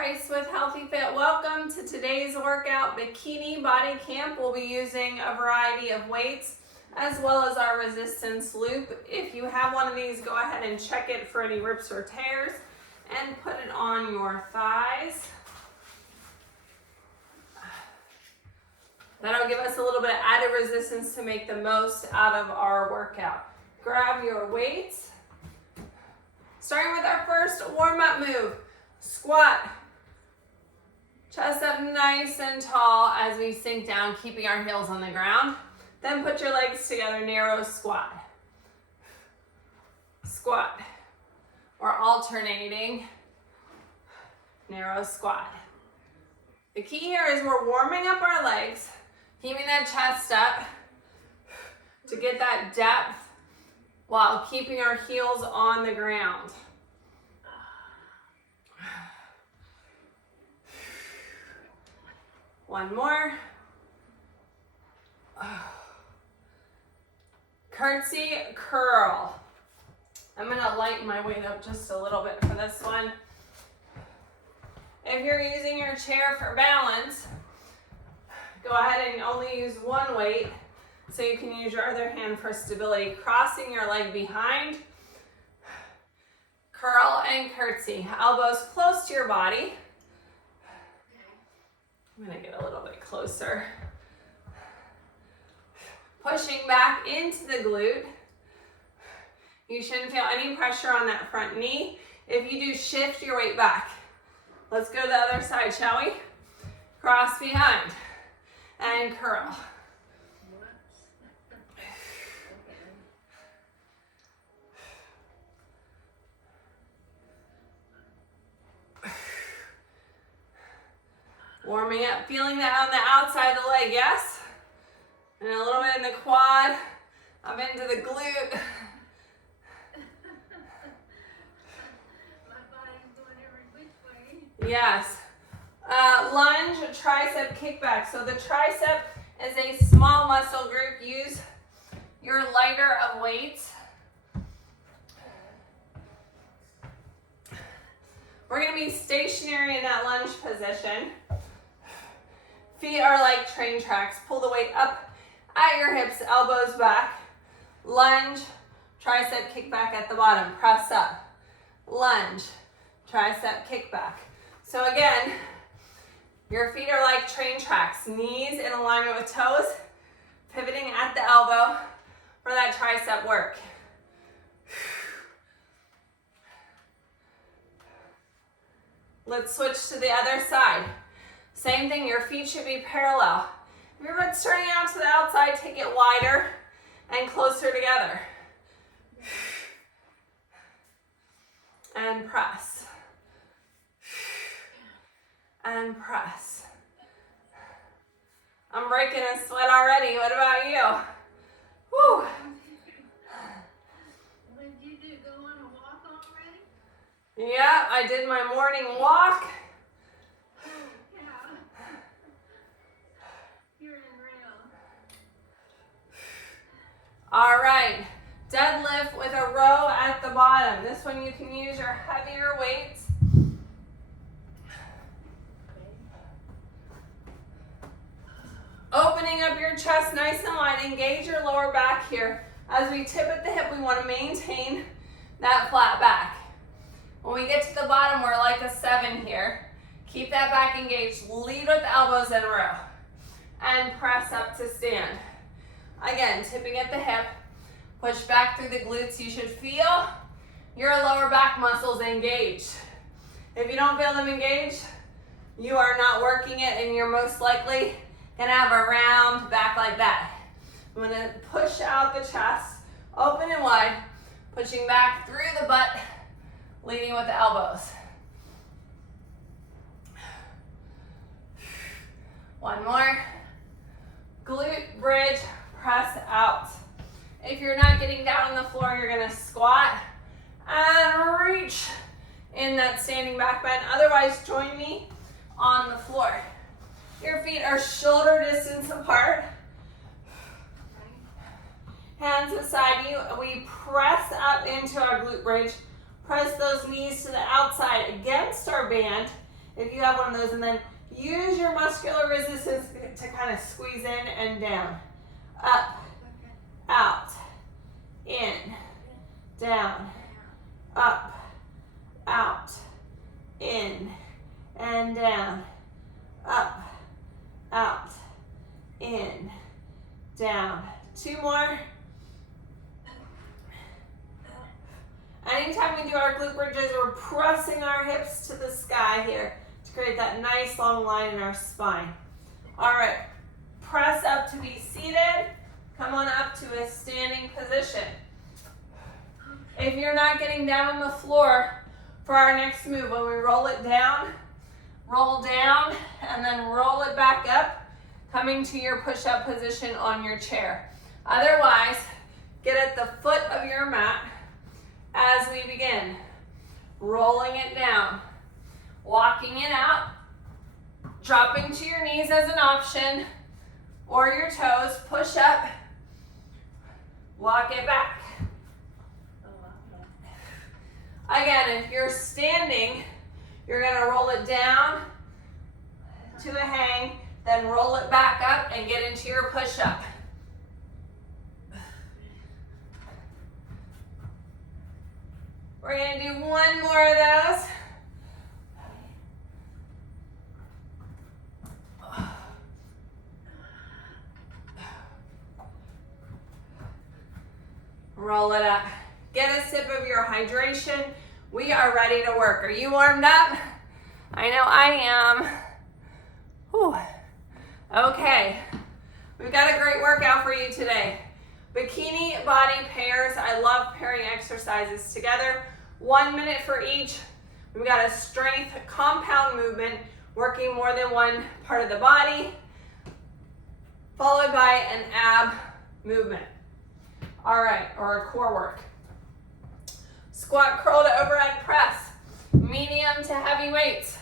Price with Healthy Fit. Welcome to today's workout, Bikini Body Camp. We'll be using a variety of weights as well as our resistance loop. If you have one of these, go ahead and check it for any rips or tears and put it on your thighs. That'll give us a little bit of added resistance to make the most out of our workout. Grab your weights. Starting with our first warm-up move, squat. Chest up nice and tall as we sink down, keeping our heels on the ground. Then put your legs together, narrow squat. Squat. Or alternating, narrow squat. The key here is we're warming up our legs, keeping that chest up to get that depth while keeping our heels on the ground. One more. Curtsy curl. I'm gonna lighten my weight up just a little bit for this one. If you're using your chair for balance, go ahead and only use one weight so you can use your other hand for stability. Crossing your leg behind, curl and curtsy. Elbows close to your body. I'm gonna get a little bit closer. Pushing back into the glute. You shouldn't feel any pressure on that front knee. If you do, shift your weight back. Let's go to the other side, shall we? Cross behind and curl. Warming up, feeling that on the outside of the leg, yes? And a little bit in the quad, up into the glute. My body's going every which way. Yes. Lunge, tricep kickback. So the tricep is a small muscle group. Use your lighter of weights. We're going to be stationary in that lunge position. Feet are like train tracks. Pull the weight up at your hips, elbows back. Lunge, tricep kickback at the bottom. Press up. Lunge, tricep kickback. So again, your feet are like train tracks. Knees in alignment with toes, pivoting at the elbow for that tricep work. Let's switch to the other side. Same thing, your feet should be parallel. If you're turning out to the outside, take it wider and closer together. And press. And press. I'm breaking a sweat already. What about you? Whew. What did you do? Go on a walk already? Yeah, I did my morning walk. All right, deadlift with a row at the bottom. This one you can use your heavier weights. Opening up your chest nice and wide. Engage your lower back here. As we tip at the hip, we want to maintain that flat back. When we get to the bottom, we're like a 7 here. Keep that back engaged. Lead with the elbows in a row. And press up to stand. Again, tipping at the hip, push back through the glutes. You should feel your lower back muscles engaged. If you don't feel them engaged, you are not working it and you're most likely gonna have a round back like that. I'm gonna push out the chest, open and wide, pushing back through the butt, leading with the elbows. One more. Glute bridge. Press out. If you're not getting down on the floor, you're gonna squat and reach in that standing back bend. Otherwise, join me on the floor. Your feet are shoulder distance apart. Hands beside you. We press up into our glute bridge. Press those knees to the outside against our band. if you have one of those, and then use your muscular resistance to kind of squeeze in and down. Up, out, in, down, up, out, in, and down, up, out, in, down. 2 more. Anytime we do our glute bridges, we're pressing our hips to the sky here to create that nice long line in our spine. All right, press up to be seated. Come on up to a standing position. If you're not getting down on the floor for our next move, when we roll down, and then roll it back up, coming to your push-up position on your chair. Otherwise, get at the foot of your mat as we begin. Rolling it down, walking it out, dropping to your knees as an option, or your toes, push up, walk it back. Again, if you're standing, you're gonna roll it down to a hang, then roll it back up and get into your push-up. We're gonna do 1 more of those. Roll it up. Get a sip of your hydration. We are ready to work. Are you warmed up? I know I am. Whew. Okay, we've got a great workout for you today. Bikini body pairs. I love pairing exercises together. 1 minute for each. We've got a strength compound movement, working more than one part of the body, followed by an ab movement. All right, or a core work. Squat, curl to overhead press. Medium to heavy weights.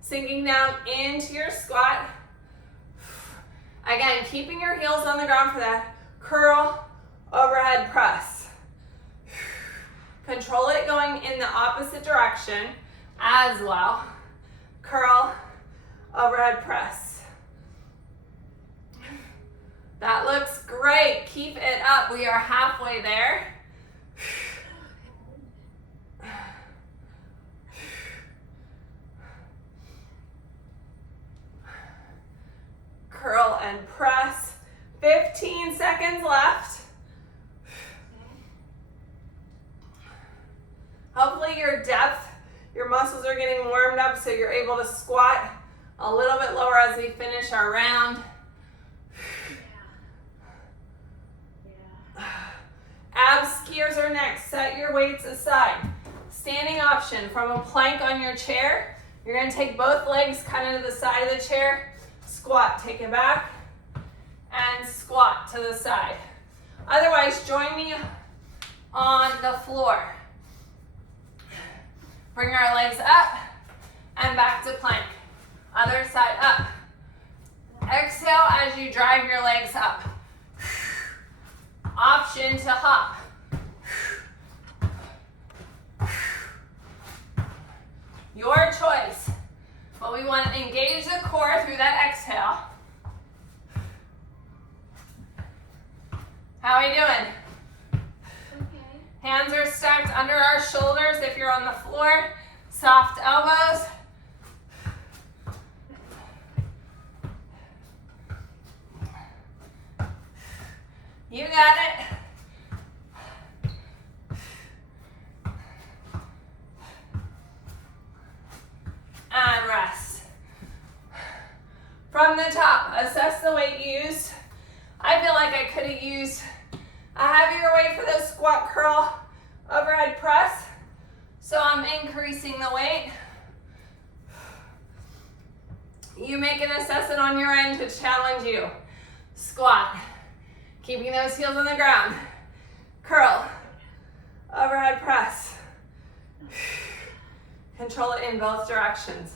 Sinking down into your squat. Again, keeping your heels on the ground for that. Curl, overhead press. Control it going in the opposite direction as well. Curl, overhead press. That looks great. Keep it up. We are halfway there. Curl and press. 15 seconds left. Hopefully your depth, your muscles are getting warmed up so you're able to squat a little bit lower as we finish our round. Ab skiers are next. Set your weights aside. Standing option from a plank on your chair. You're going to take both legs kind of to the side of the chair. Squat, take it back, and squat to the side. Otherwise, join me on the floor. Bring our legs up and back to plank. Other side up. Exhale as you drive your legs up. Option to hop. Your choice. But we want to engage the core through that exhale. How are we doing? Okay. Hands are stacked under our shoulders if you're on the floor. Soft elbows. You got it. And rest. From the top, assess the weight used. I feel like I could have used a heavier weight for the squat, curl, overhead press. So I'm increasing the weight. You make an assessment on your end to challenge you. Squat, keeping those heels on the ground. Curl, overhead press. Control it in both directions.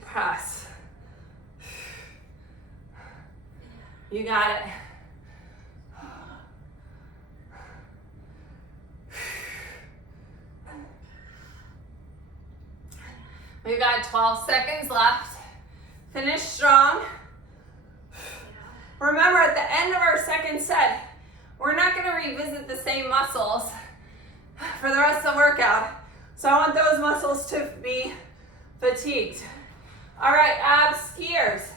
Press. You got it. We've got 12 seconds left. Finish strong. Remember, at the end of our second set, we're not going to revisit the same muscles for the rest of the workout. So I want those muscles to be fatigued. All right, abs skiers.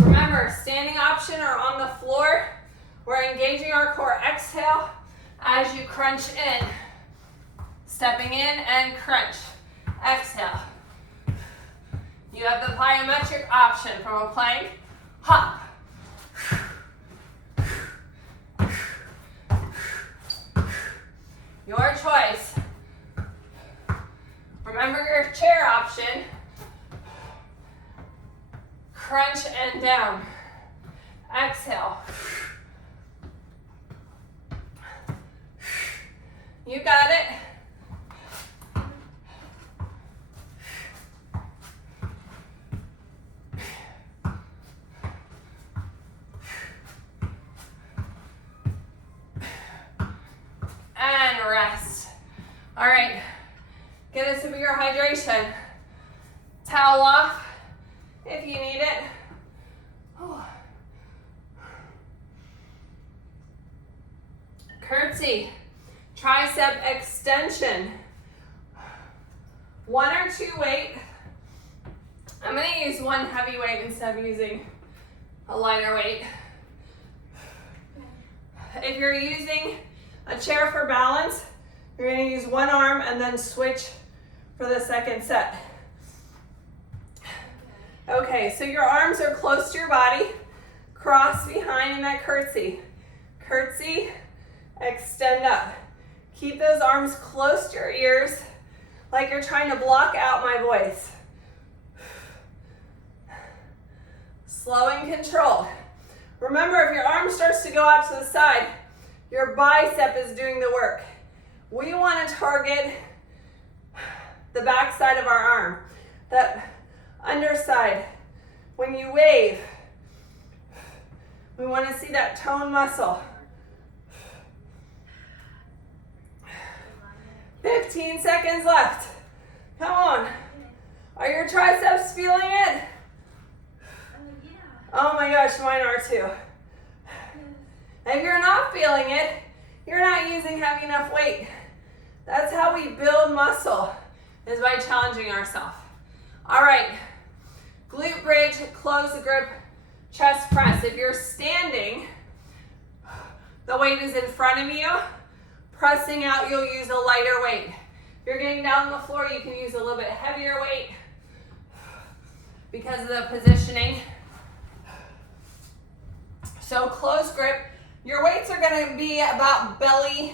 Remember, standing option or on the floor. We're engaging our core. Exhale as you crunch in. Stepping in and crunch. Exhale. You have the plyometric option from a plank, hop. Your choice. Remember your chair option. Crunch and down. Exhale. You got it. And rest. All right, get a sip of your hydration. Towel off if you need it. Oh. Curtsy, tricep extension. 1 or 2 weight. I'm gonna use 1 heavy weight instead of using a lighter weight. If you're using a chair for balance, you're going to use 1 arm and then switch for the second set. Okay, so your arms are close to your body. Cross behind in that curtsy. Curtsy, extend up. Keep those arms close to your ears like you're trying to block out my voice. Slow and controlled. Remember, if your arm starts to go out to the side, your bicep is doing the work. We want to target the back side of our arm, that underside. When you wave, we want to see that tone muscle. 15 seconds left. Come on. Are your triceps feeling it? Oh my gosh, mine are too. If you're not feeling it, you're not using heavy enough weight. That's how we build muscle, is by challenging ourselves. All right, glute bridge, close the grip, chest press. If you're standing, the weight is in front of you. Pressing out, you'll use a lighter weight. If you're getting down on the floor, you can use a little bit heavier weight because of the positioning. So close grip. Your weights are going to be about belly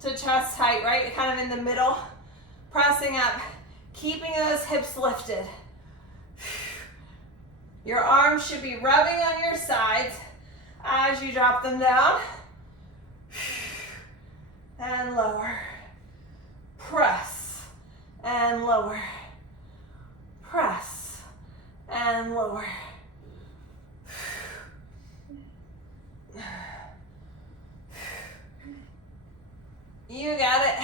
to chest height, right? Kind of in the middle. Pressing up, keeping those hips lifted. Your arms should be rubbing on your sides as you drop them down. And lower. Press and lower. Press and lower. You got it.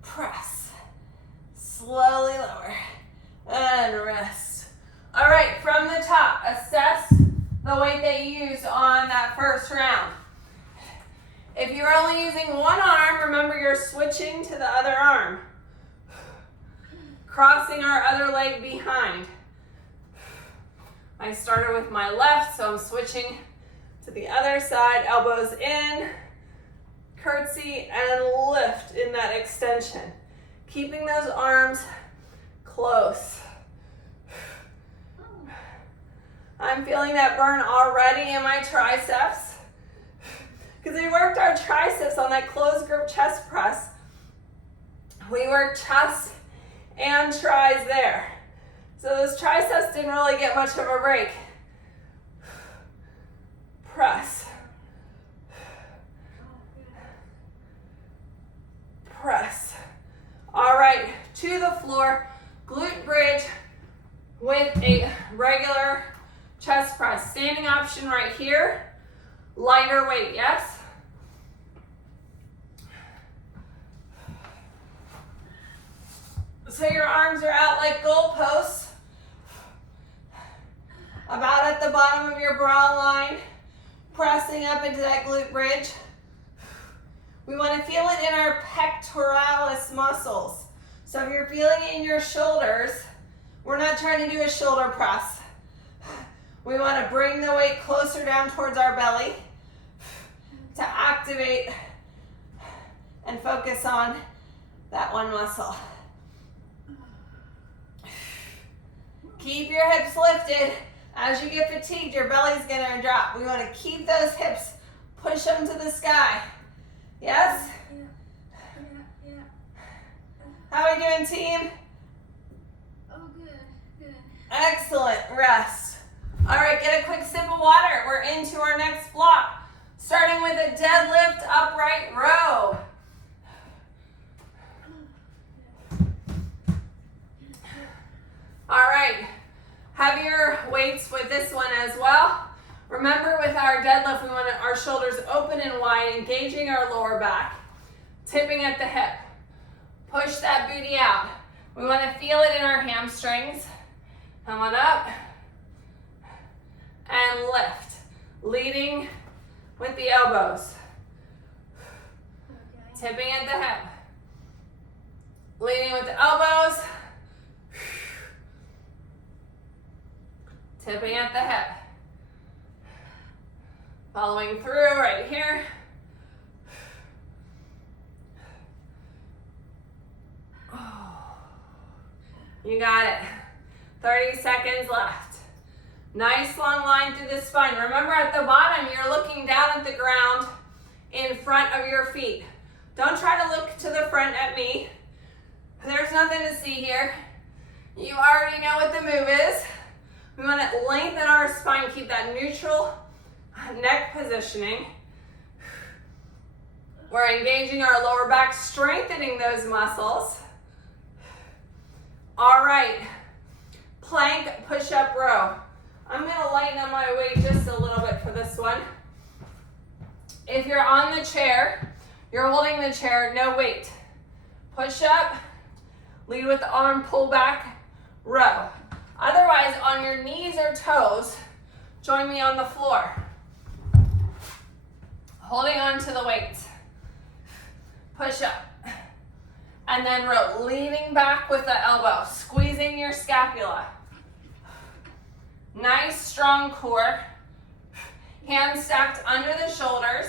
Press. Slowly lower. And rest. All right, from the top, assess the weight that you used on that first round. If you're only using 1 arm, remember you're switching to the other arm. Crossing our other leg behind. I started with my left, so I'm switching to the other side. Elbows in, curtsy, and lift in that extension. Keeping those arms close. I'm feeling that burn already in my triceps because we worked our triceps on that closed grip chest press. We worked chest and tris there. So those triceps didn't really get much of a break. Press. Press. All right, to the floor, glute bridge with a regular chest press. Standing option right here. lighter weight, yes? So your arms are out like goalposts, about at the bottom of your bra line, pressing up into that glute bridge. We want to feel it in our pectoralis muscles. So if you're feeling it in your shoulders, we're not trying to do a shoulder press. We want to bring the weight closer down towards our belly to activate and focus on that one muscle. Keep your hips lifted. As you get fatigued, your belly's gonna drop. We wanna keep those hips, push them to the sky. Yes? Yeah. How are we doing, team? Oh, good. Excellent, rest. All right, get a quick sip of water. We're into our next block, starting with a deadlift upright row. All right, heavier weights with this one as well. Remember, with our deadlift, we want our shoulders open and wide, engaging our lower back, tipping at the hip. Push that booty out. We want to feel it in our hamstrings. Come on up and lift, leading with the elbows, tipping at the hip, leading with the elbows, tipping at the hip. Following through right here. You got it. 30 seconds left. Nice long line through the spine. Remember, at the bottom, you're looking down at the ground in front of your feet. Don't try to look to the front at me. There's nothing to see here. You already know what the move is. We want to lengthen our spine, keep that neutral neck positioning. We're engaging our lower back, strengthening those muscles. All right, plank push-up row. I'm gonna lighten up my weight just a little bit for this one. If you're on the chair, you're holding the chair, no weight. Push up, lead with the arm pull back row. Otherwise, on your knees or toes, join me on the floor. Holding on to the weight. Push up. And then row, leaning back with the elbow, squeezing your scapula. Nice, strong core. Hands stacked under the shoulders.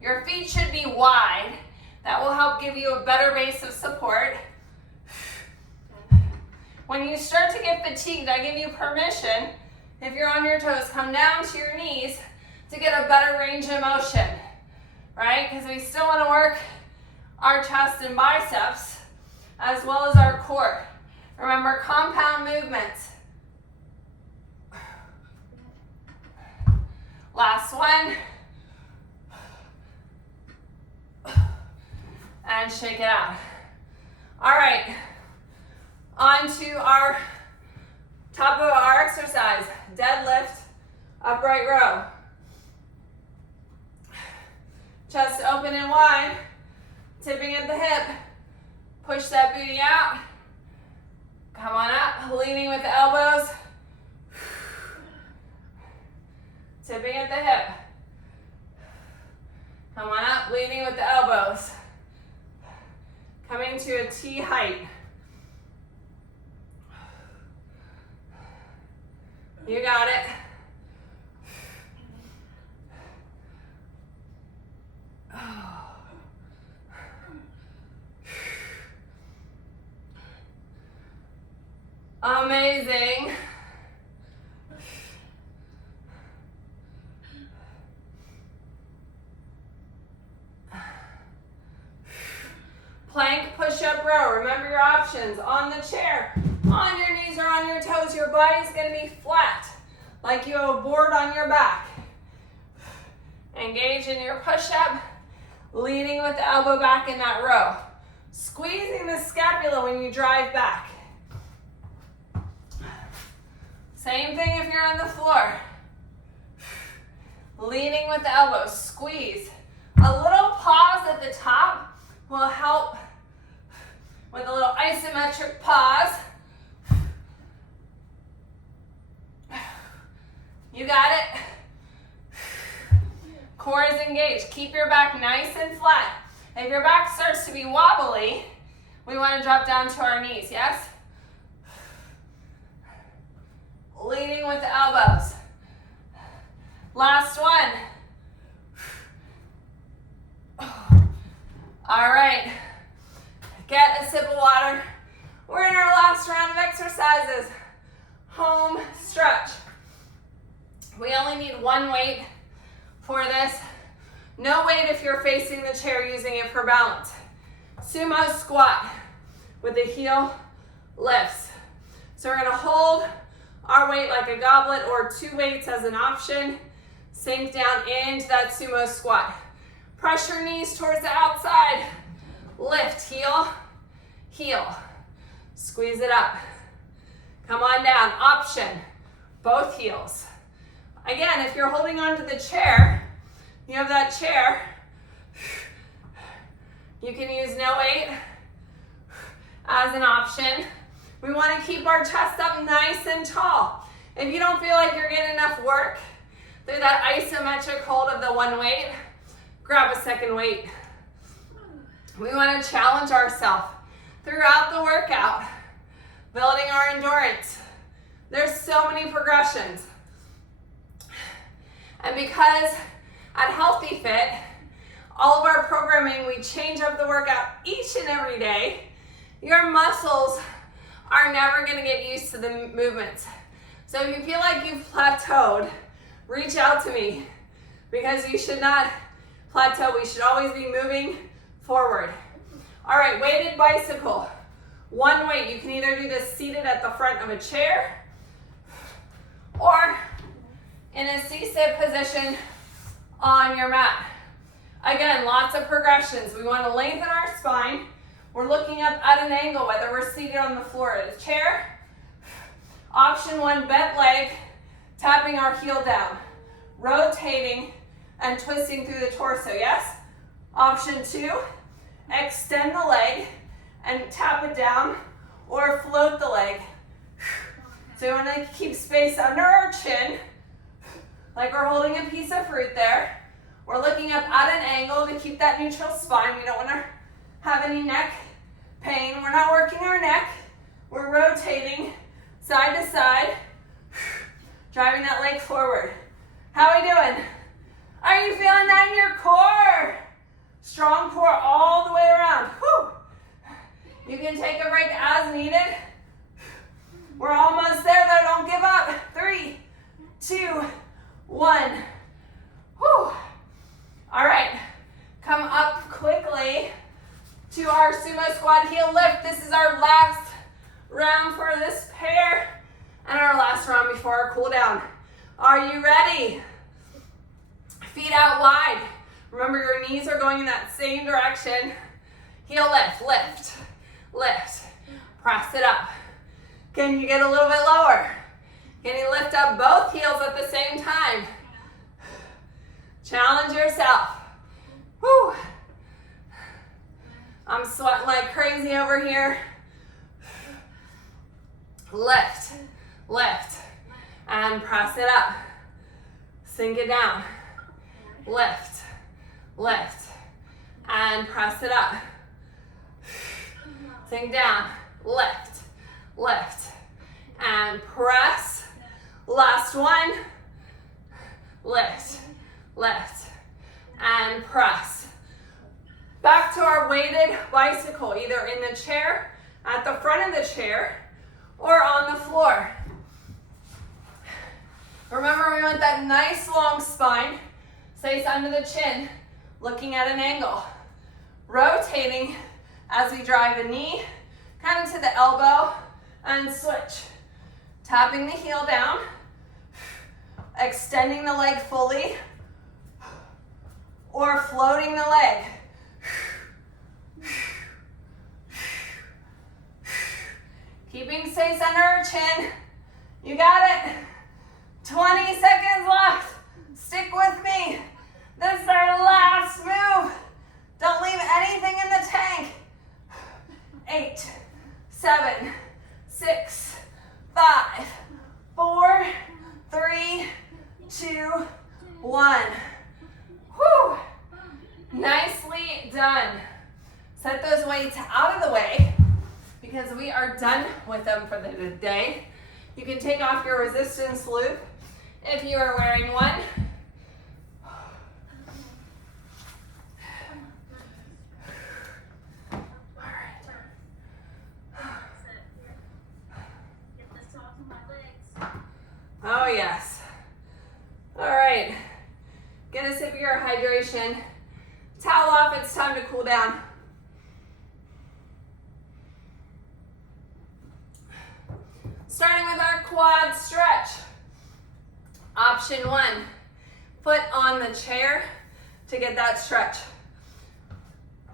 Your feet should be wide. That will help give you a better base of support. When you start to get fatigued, I give you permission, if you're on your toes, come down to your knees to get a better range of motion, right? Because we still want to work our chest and biceps as well as our core. Remember, compound movements. Last one. And shake it out. All right, on to our top of our exercise, deadlift, upright row. Chest open and wide, tipping at the hip. Push that booty out. Come on up, leaning with the elbows. Tipping at the hip. Come on up, leaning with the elbows. Coming to a T height. You got it. Amazing. Plank push-up row. Remember your options. On the chair, on your knees or on your toes, your body's going to be flat, like you have a board on your back. Engage in your push-up, leaning with the elbow back in that row. Squeezing the scapula when you drive back. Same thing if you're on the floor. Leading with the elbows, squeeze. A little pause at the top will help with a little isometric pause. You got it. Core is engaged. Keep your back nice and flat. If your back starts to be wobbly, we want to drop down to our knees, yes? Leading with the elbows. Last one. All right. Get a sip of water. We're in our last round of exercises. Home stretch. We only need one weight for this. No weight if you're facing the chair using it for balance. Sumo squat with the heel lifts. So we're gonna hold our weight like a goblet or 2 weights as an option. Sink down into that sumo squat. Press your knees towards the outside. Lift, heel, heel. Squeeze it up. Come on down, option, both heels. Again, if you're holding onto the chair, you have that chair, you can use no weight as an option. We want to keep our chest up nice and tall. If you don't feel like you're getting enough work through that isometric hold of the one weight, grab a second weight. We want to challenge ourselves throughout the workout, building our endurance. There's so many progressions. And because at Healthy Fit, all of our programming, we change up the workout each and every day, your muscles are never going to get used to the movements. So if you feel like you've plateaued, reach out to me, because you should not plateau. We should always be moving forward. All right, weighted bicycle. One weight. You can either do this seated at the front of a chair or in a C-sit position on your mat. Again, lots of progressions. We want to lengthen our spine. We're looking up at an angle, whether we're seated on the floor or the chair. Option 1, bent leg, tapping our heel down, rotating and twisting through the torso, yes? Option 2, extend the leg and tap it down or float the leg. So we want to keep space under our chin, like we're holding a piece of fruit there. We're looking up at an angle to keep that neutral spine. We don't want to have any neck pain. We're not working our neck. We're rotating side to side, driving that leg forward. How are we doing? Are you feeling that in your core? Strong core all the way around. Whew. You can take a break as needed. We're almost there though, don't give up. 3, 2, 1. Whew. All right, come up quickly to our sumo squat heel lift. This is our last round for this pair and our last round before our cool down. Are you ready? Feet out wide. Remember, your knees are going in that same direction. Heel lift, lift, lift. Press it up. Can you get a little bit lower? Can you lift up both heels at the same time? Challenge yourself. Whew. I'm sweating like crazy over here. Lift, lift, and press it up. Sink it down. Lift, lift, and press it up. Sink down, lift, lift, and press. Last one. Lift, lift, and press. Back to our weighted bicycle, either in the chair, at the front of the chair, or on the floor. Remember, we want that nice long spine, face under the chin, looking at an angle. Rotating as we drive the knee kind of to the elbow and switch. Tapping the heel down, extending the leg fully, or floating the leg. Keeping space under our chin. You got it. 20 seconds left. Stick with me. This is our last move. Don't leave anything in the tank. 8, 7, 6, 5, 4, 3, 2, 1. Whew. Nicely done. Set those weights out of the way because we are done with them for the day. You can take off your resistance loop if you are wearing one. Oh yes. All right. Get a sip of your hydration. Towel off, it's time to cool down. Starting with our quad stretch. Option 1, foot on the chair to get that stretch.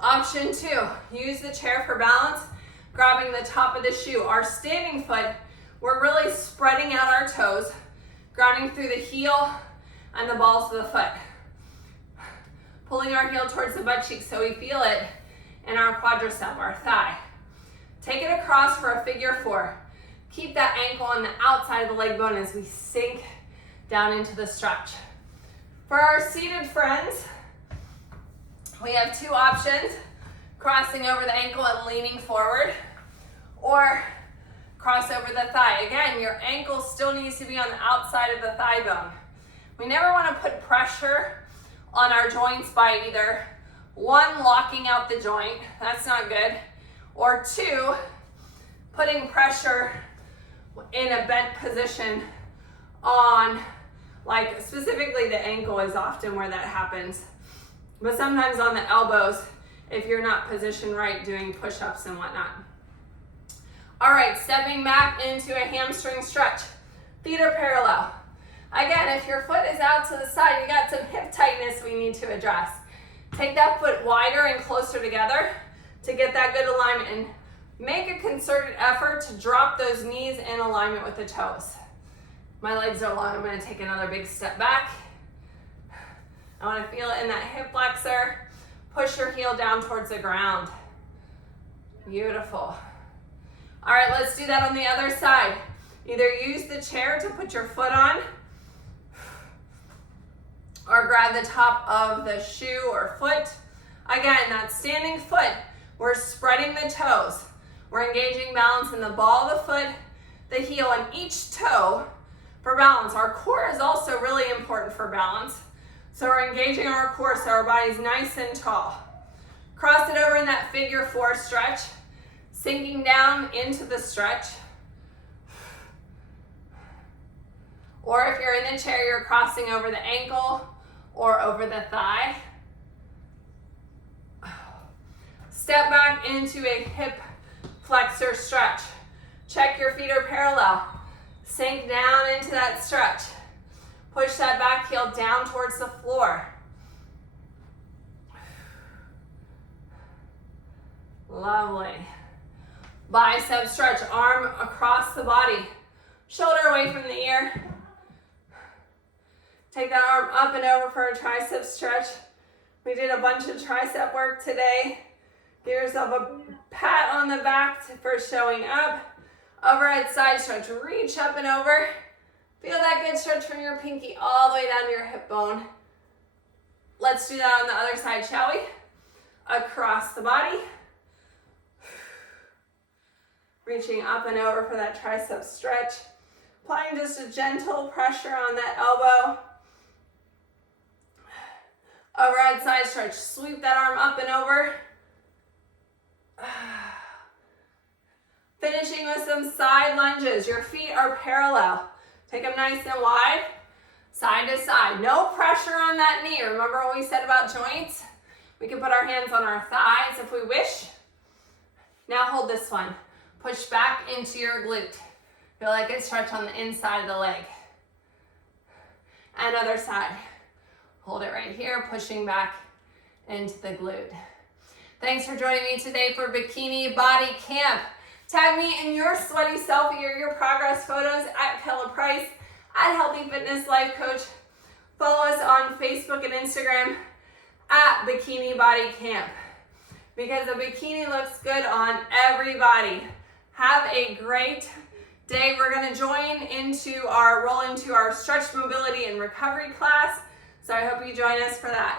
Option 2, use the chair for balance, grabbing the top of the shoe. Our standing foot, we're really spreading out our toes, grounding through the heel and the balls of the foot. Pulling our heel towards the butt cheek so we feel it in our quadricep, our thigh. Take it across for a figure 4. Keep that ankle on the outside of the leg bone as we sink down into the stretch. For our seated friends, we have 2 options, crossing over the ankle and leaning forward, or cross over the thigh. Again, your ankle still needs to be on the outside of the thigh bone. We never want to put pressure on our joints by either 1, locking out the joint, that's not good, or 2, putting pressure in a bent position on, like specifically the ankle is often where that happens, but sometimes on the elbows if you're not positioned right doing push-ups and whatnot. All right, stepping back into a hamstring stretch. Feet are parallel. Again, if your foot is out to the side, you got some hip tightness we need to address. Take that foot wider and closer together to get that good alignment, and make a concerted effort to drop those knees in alignment with the toes. My legs are long, I'm gonna take another big step back. I wanna feel it in that hip flexor. Push your heel down towards the ground. Beautiful. All right, let's do that on the other side. Either use the chair to put your foot on, or grab the top of the shoe or foot. Again, that standing foot, we're spreading the toes. We're engaging balance in the ball of the foot, the heel, and each toe for balance. Our core is also really important for balance. So we're engaging our core so our body's nice and tall. Cross it over in that figure 4 stretch, sinking down into the stretch. Or if you're in the chair, you're crossing over the ankle or over the thigh. Step back into a hip flexor stretch. Check your feet are parallel. Sink down into that stretch. Push that back heel down towards the floor. Lovely. Bicep stretch, arm across the body. Shoulder away from the ear. Take that arm up and over for a tricep stretch. We did a bunch of tricep work today. Give yourself a pat on the back for showing up. Overhead side stretch, reach up and over. Feel that good stretch from your pinky all the way down to your hip bone. Let's do that on the other side, shall we? Across the body. Reaching up and over for that tricep stretch. Applying just a gentle pressure on that elbow. Overhead side stretch, sweep that arm up and over. Finishing with some side lunges. Your feet are parallel. Take them nice and wide, side to side. No pressure on that knee. Remember what we said about joints? We can put our hands on our thighs if we wish. Now hold this one. Push back into your glute. Feel like it stretch on the inside of the leg. And other side. Hold it right here, pushing back into the glute. Thanks for joining me today for Bikini Body Camp. Tag me in your sweaty selfie or your progress photos at Kella Price, at Healthy Fitness Life Coach. Follow us on Facebook and Instagram at Bikini Body Camp, because the bikini looks good on everybody. Have a great day. We're going to roll into our stretch, mobility, and recovery class. So I hope you join us for that.